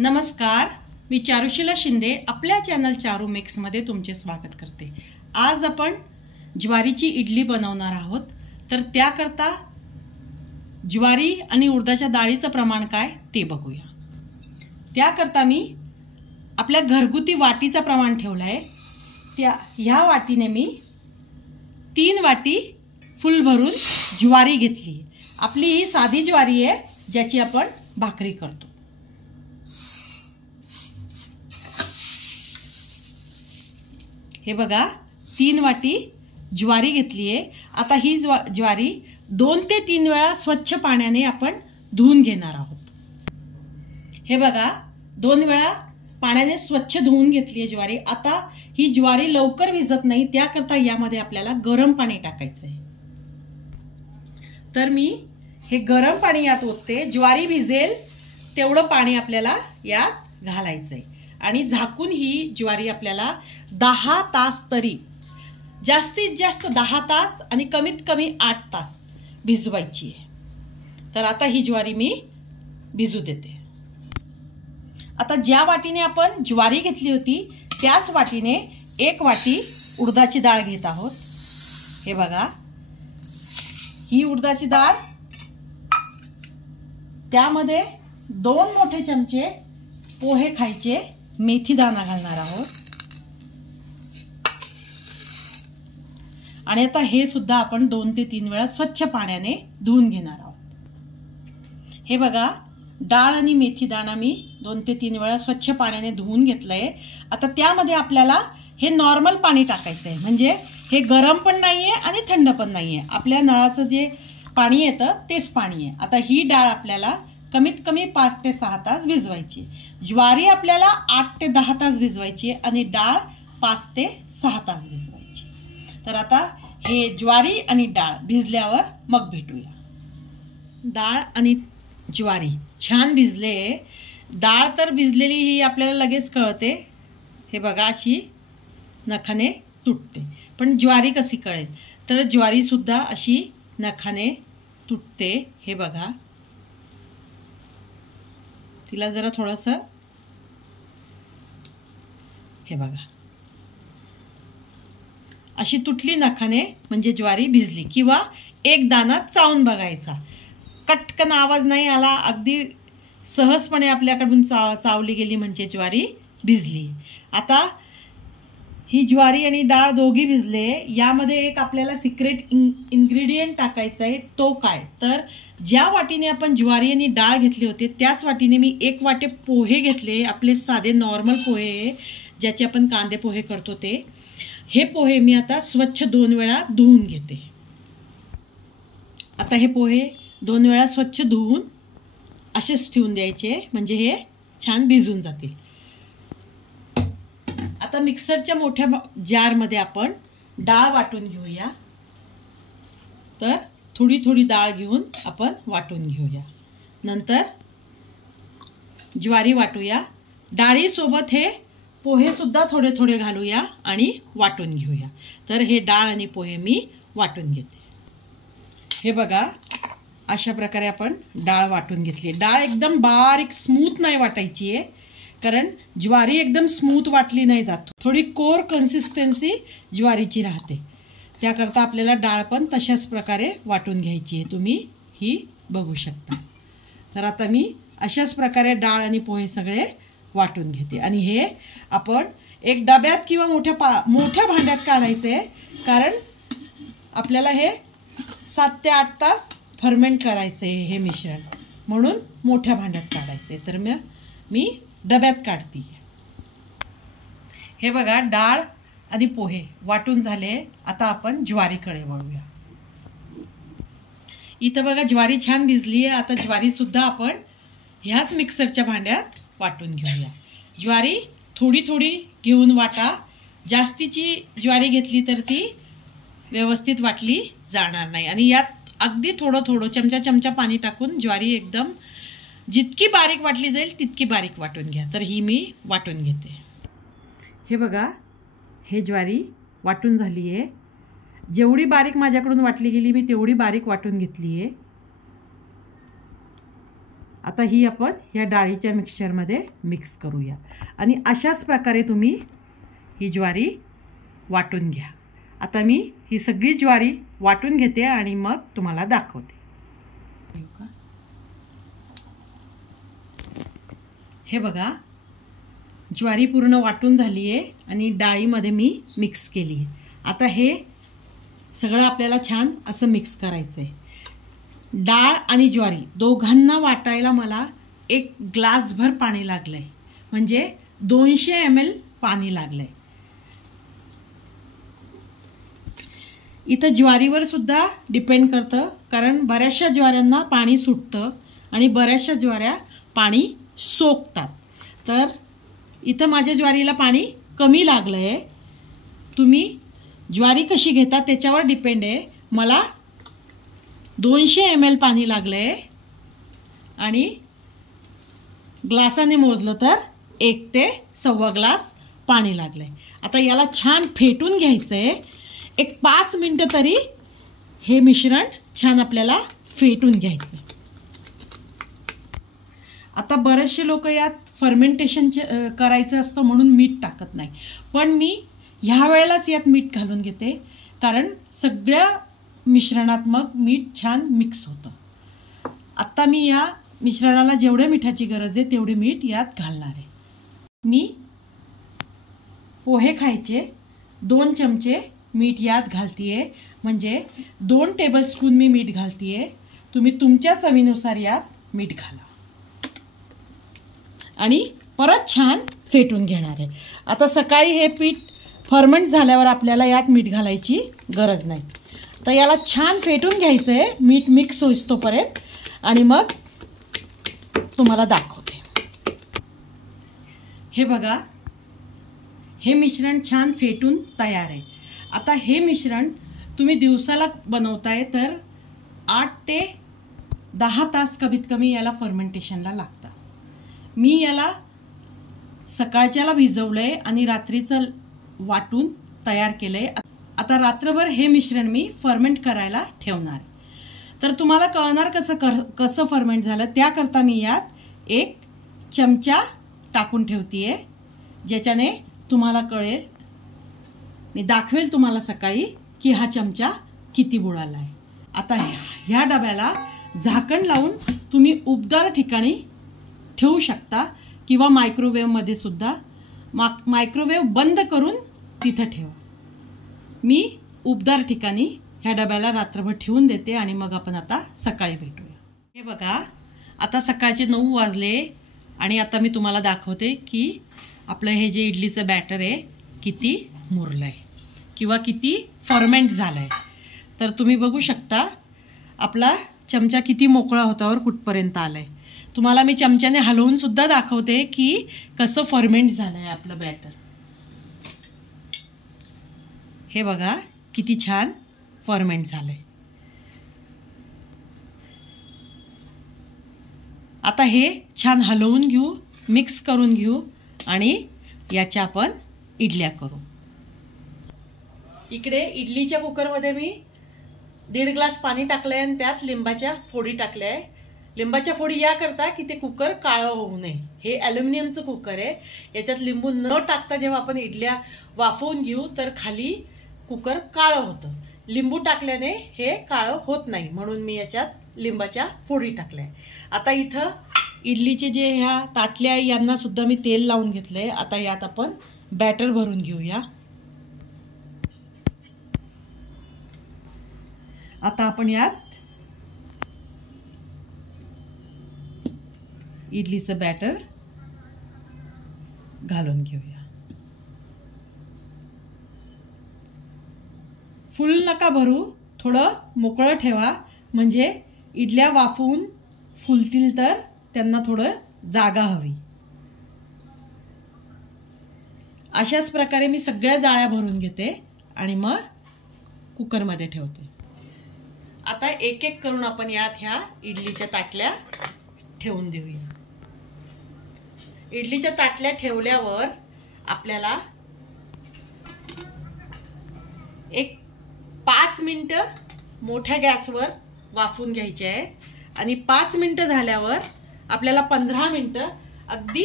नमस्कार, मी चारुशीला शिंदे आपल्या चॅनल चारू मिक्समध्ये तुमचे स्वागत करते। आज आपण ज्वारीची इडली बनवणार आहोत। तर त्याकरता ज्वारी आणि उडदाच्या डाळीचं प्रमाण काय ते बघूया। त्याकरता मी आपल्या घरगुती वाटीचं प्रमाण ठेवलं आहे। ह्या वाटीने मी 3 वाटी फुल भरून ज्वारी घेतली। आपली ही साधी ज्वारी आहे ज्याची आपण भाकरी करतो। हे बघा 3 वाटी ज्वारी घेतली आहे। आता ही ज्वारी 2 ते 3 वेळा स्वच्छ पाण्याने आपण धुवून घेणार आहोत। हे बघा 2 वेळा पाण्याने स्वच्छ धुवून घेतली आहे ज्वारी। आता ही ज्वारी लवकर भिजत नाही, त्याकरता यामध्ये आपल्याला गरम पाणी टाकायचं आहे। तर मी हे गरम पाणी यात ओतते। ज्वारी भिजेल तेवढं पाणी आपल्याला यात घालायचं आहे आणि झाकून ही ज्वारी आपल्याला 10 तास, तरी जास्तीत जास्त 10 तास आणि कमीत कमी 8 तास भिजवायची आहे। तर आता ही ज्वारी मी भिजू देते। आता ज्या वाटीने आपण ज्वारी घेतली होती त्याच वाटीने 1 वाटी उडदाची डाळ घेत आहोत। हे बघा ही उडदाची डाळ, त्यामध्ये 2 मोठे चमचे पोहे खायचे मेथी दाणा घालणार आहोत आणि आता हे सुद्धा आपण 2 ते 3 वेळा स्वच्छ पाण्याने धुवून घेणार आहोत। हे बघा डाळ आणि मेथी दाणा मी 2 ते 3 वेळा स्वच्छ पाण्याने धुवून घेतलंय। आता त्यामध्ये आपल्याला हे नॉर्मल पाणी टाकायचं आहे, म्हणजे हे गरम पण नाहीये आणि थंड पण नाहीये, आपल्या नळाचं जे पाणी येतं तेच पाणी आहे। आता ही डाळ आपल्याला कमीत कमी 5 ते 6 तास भिजवायची। ज्वारी आपल्याला 8 ते 10 तास भिजवायची आणि डाळ 5 ते 6 तास भिजवायची। तर आता हे ज्वारी आणि डाळ भिजल्यावर मग भेटूया। डाळ आणि ज्वारी छान भिजले। डाळ तर भिजलेली ही आपल्याला लगेच कळते। हे बघा अशी नखाने तुटते, पण ज्वारी कशी कळेल? तर ज्वारी सुद्धा अशी नखाने तुटते। हे बघा तिला जरा थोडंसं, हे बघा अशी तुटली नखाने म्हणजे ज्वारी भिजली। किंवा एक दाणा चावून बघायचा, कटकन आवाज नाही आला, अगदी सहजपणे आपल्याकडून चावली गेली म्हणजे ज्वारी भिजली। आता ही ज्वारी आणि डाळ दोघी भिजले। यामध्ये एक आपल्याला सिक्रेट इन्ग्रेडियंट टाकायचं आहे। तो काय? तर ज्या वाटीने आपण ज्वारी आणि डाळ घेतले होते त्याच वाटीने मी 1 वाटी पोहे घेतले। आपले साधे नॉर्मल पोहे ज्याचे आपण कांदे पोहे करतो ते। हे पोहे मी आता स्वच्छ 2 वेळा धुवून घेते। आता हे पोहे 2 वेळा स्वच्छ धुवून असेच ठेवून द्यायचे, म्हणजे हे छान भिजून जातील। आता मिक्सरच्या मोठ्या जारमध्ये आपण डाळ वाटून घेऊया। तर थोडी थोडी डाळ घेऊन आपण वाटून घेऊया। नंतर ज्वारी वाटूया, डाळीसोबत हे पोहे सुद्धा थोडे थोडे घालूया आणि वाटून घेऊया। तर हे डाळ आणि पोहे मी वाटून घेते। हे बघा अशा प्रकारे आपण डाळ वाटून घेतली। डाळ एकदम बारीक स्मूथ नाही वाटायची आहे, कारण ज्वारी एकदम स्मूथ वाटली नाही जात, थोडी कोर कन्सिस्टन्सी ज्वारीची राहते। त्याकरता आपल्याला डाळ पण तशाच प्रकारे वाटून घ्यायची आहे। तुम्ही ही बघू शकता। तर आता मी अशाच प्रकारे डाळ आणि पोहे सगळे वाटून घेते आणि हे आपण एक डब्यात किंवा मोठ्या भांड्यात काढायचे आहे, कारण आपल्याला हे 7 ते 8 तास फर्मेंट करायचं आहे हे मिश्रण, म्हणून मोठ्या भांड्यात काढायचे। तर मी डब्यात काढते। हे बघा डाळ आणि पोहे वाटून झाले। आता आपण ज्वारीकडे वळूया। इथं बघा ज्वारी छान भिजली आहे। आता ज्वारी सुद्धा आपण ह्याच मिक्सरच्या भांड्यात वाटून घेऊया। ज्वारी थोडी थोडी घेऊन वाटा, जास्तीची ज्वारी घेतली तर ती व्यवस्थित वाटली जाणार नाही। आणि यात अगदी थोडं थोडं चमचा पाणी टाकून ज्वारी एकदम जितकी बारीक वाटली जाईल तितकी बारीक वाटून घ्या। तर ही मी वाटून घेते। हे बघा हे ज्वारी वाटून झाली आहे। जेवढी बारीक माझ्याकडून वाटली गेली मी तेवढी बारीक वाटून घेतली आहे। आता ही आपण या डाळीच्या मिक्सचरमध्ये मिक्स करूया आणि अशाच प्रकारे तुम्ही ही ज्वारी वाटून घ्या. आता मी ही सगळी ज्वारी वाटून घेते आणि मग तुम्हाला दाखवते. हे बघा, ज्वारी पूर्ण वाटून झाली आहे आणि डाळीमध्ये मी मिक्स केली आहे. आता हे सगळं आपल्याला छान असं मिक्स करायचं आहे. डाळ आणि ज्वारी दोघांना वाटायला मला 1 ग्लासभर पाणी लागलं आहे, म्हणजे 200 ml पाणी लागलं आहे. इथं ज्वारीवर सुद्धा डिपेंड करतं, कारण बऱ्याचशा ज्वाऱ्यांना पाणी सुटतं आणि बऱ्याचशा ज्वाऱ्या पाणी सोकतात. तर इथं माझ्या ज्वारीला पाणी कमी लागलं आहे. तुम्ही ज्वारी कशी घेता त्याच्यावर डिपेंड आहे. मला 200 ml पाणी लागलं आहे आणि ग्लासाने मोजलं तर 1 ते 1.25 ग्लास पाणी लागलं आहे. आता याला छान फेटून घ्यायचं आहे. 5 मिनटं तरी हे मिश्रण छान आपल्याला फेटून घ्यायचं. आता बरेचसे लोक यात फर्मेंटेशन करायचं असतं म्हणून मीठ टाकत नाही, पण मी ह्या वेळेलाच यात मीठ घालून घेते, कारण सगळ्या मिश्रणात मग मीठ छान मिक्स होतं. आत्ता मी या मिश्रणाला जेवढ्या मिठाची गरज आहे तेवढे मीठ यात घालणार आहे. मी पोहे खायचे 2 चमचे मीठ यात घालतीये, म्हणजे 2 टेबलस्पून मी मीठ घालतीये. तुम्ही तुमच्या चवीनुसार यात मीठ घाला आणि परत छान फेटून घेणार आहे. आता सकाळी हे पीठ फर्मेंट झाल्यावर आपल्याला यात मीठ घालायची गरज नाही. तर याला छान फेटून घ्यायचं आहे, मीठ मिक्स होईस तोपर्यंत, आणि मग तुम्हाला दाखवते. हे बघा, हे मिश्रण छान फेटून तयार आहे. आता हे मिश्रण तुम्ही दिवसाला बनवताय तर 8 ते 10 तास कमीत कमी याला फर्मेंटेशनला लागतं. मी याला सकाळच्याला भिजवलंय आणि रात्रीचं वाटून तयार केलंय. आता रात्रभर हे मिश्रण मी फर्मेंट करायला ठेवणार. तर तुम्हाला कळणार कसं फर्मेंट झालं, त्याकरता मी यात 1 चमचा टाकून ठेवतीये, ज्याच्याने तुम्हाला कळेल. मी दाखवेल तुम्हाला सकाळी की हा चमचा किती बुडाला आहे. आता ह्या डब्याला झाकण लावून तुम्ही उबदार ठिकाणी ठेवू शकता किंवा मायक्रोवेव्हमध्ये सुद्धा. मायक्रोवेव्ह बंद करून तिथं ठेवा. मी उबदार ठिकाणी ह्या डब्याला रात्रभर ठेवून देते आणि मग आपण आता सकाळी भेटूया. हे बघा, आता सकाळचे 9 वाजले आणि आता मी तुम्हाला दाखवते की आपलं हे जे इडलीचं बॅटर आहे किती मुरलं आहे किंवा किती फर्मेंट झालं आहे. तर तुम्ही बघू शकता आपला चमचा किती मोकळा होतावर कुठपर्यंत आलं आहे. तुम्हाला मी चमच्याने हलवून सुद्धा दाखवते की कसं फर्मेंट झालं आहे आपलं बॅटर. हे बघा किती छान फर्मेंट झालं आहे. आता हे छान हलवून घेऊ, मिक्स करून घेऊ आणि याच्या आपण इडल्या करू. इकडे इडलीच्या कुकरमध्ये मी 1.5 ग्लास पाणी टाकलंय आणि त्यात लिंबाच्या फोडी टाकल्या आहे. लिंबाच्या फोडी या करता की ते कुकर काळं होऊ नये. हे ॲल्युमिनियमचं कुकर आहे. याच्यात लिंबू न टाकता जेव्हा आपण इडल्या वाफवून घेऊ तर खाली कुकर काळं होतं. लिंबू टाकल्याने हे काळं होत नाही, म्हणून मी याच्यात लिंबाच्या फोडी टाकल्या. आता इथं इडलीचे जे ह्या ताटल्या यांना सुद्धा मी तेल लावून घेतलंय. आता यात आपण बॅटर भरून घेऊया. आता आपण यात इडलीचं बॅटर घालून घेऊया. फुल नका भरू, थोडं मोकळं ठेवा, म्हणजे इडल्या वाफवून फुलतील तर त्यांना थोडं जागा हवी. अशाच प्रकारे मी सगळ्या जाळ्या भरून घेते आणि मग कुकरमध्ये ठेवते. आता एक एक करून आपण यात ह्या इडलीच्या ताटल्या ठेवून देऊया. इडलीच्या ताटल्या ठेवल्यावर आपल्याला 5 मिनिटं मोठ्या गॅसवर वाफवून घ्यायचे आहे आणि 5 मिनिटं झाल्यावर आपल्याला 15 मिनिटं अगदी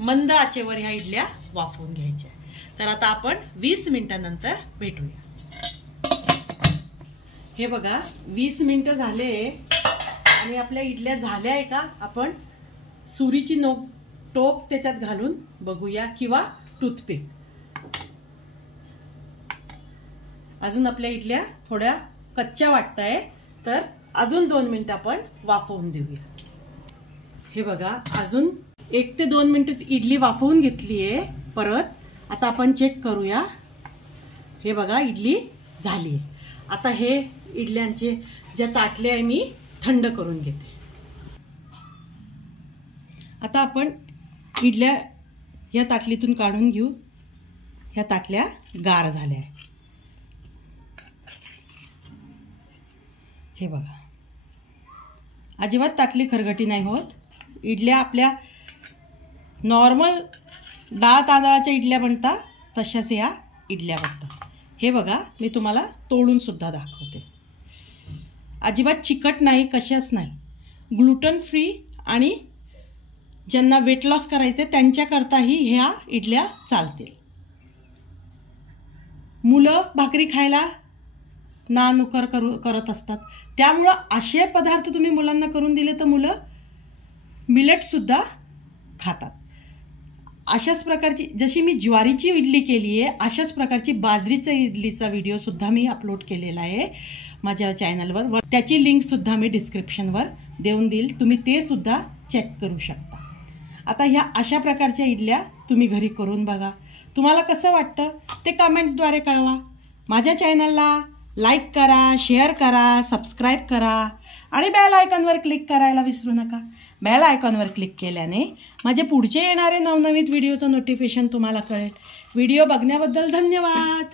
मंद आचेवर ह्या इडल्या वाफवून घ्यायच्या. तर आता आपण 20 मिनिटांनंतर भेटूया. हे बघा 20 मिनिटं झाले आणि आपल्या इडल्या झाल्या आहे का. आपण सुरीची टोक त्याच्यात घालून बघूया किंवा टूथपिक. अजून आपल्या इडल्या थोड्या कच्च्या वाटताय, तर अजून 2 मिनिटं आपण वाफवून देऊया. हे बघा अजून 1 ते 2 मिनिटं इडली वाफवून घेतलीये. परत आता आपण चेक करूया. हे बघा इडली झाली. आता हे इडल्यांचे ज्या ताटले आहे मी थंड करून घेते. आता आपण इडल्या या ताटलीतून काढून घेऊ. ह्या ताटल्या गार झाल्या आहे. हे बघा अजिबात ताटली खरगटी नाही होत. इडल्या आपल्या नॉर्मल डाळ तांदळाच्या इडल्या बनतात तशाच या इडल्या बनतात. हे बघा मी तुम्हाला तोडून सुद्धा दाखवते. अजिबात चिकट नाही, कशाच नाही. ग्लुटन फ्री आणि ज्यांना वेट लॉस करायचे त्यांच्याकरताही ह्या इडल्या चालतील. मुलं भाकरी खायला ना नुकर करत असतात, त्यामुळं असे पदार्थ तुम्ही मुलांना करून दिले तर मुलं मिलेटसुद्धा खातात. अशाच प्रकारची जशी मी ज्वारीची इडली केली आहे अशाच प्रकारची बाजरीच्या इडलीचा व्हिडिओसुद्धा मी अपलोड केलेला आहे माझ्या चॅनलवर. त्याची लिंकसुद्धा मी डिस्क्रिप्शनवर देऊन देईल, तुम्ही ते सुद्धा चेक करू शकता. आता ह्या अशा प्रकारच्या इडल्या तुम्ही घरी करून बघा. तुम्हाला कसं वाटतं ते कमेंट्सद्वारे कळवा. माझ्या चॅनलला लाईक करा, शेअर करा, सबस्क्राईब करा आणि बेल आयकॉनवर क्लिक करायला विसरू नका. बेल आयकॉनवर क्लिक केल्याने माझे पुढचे येणारे नवनवीन व्हिडिओचं नोटिफिकेशन तुम्हाला कळेल. व्हिडिओ बघण्याबद्दल धन्यवाद.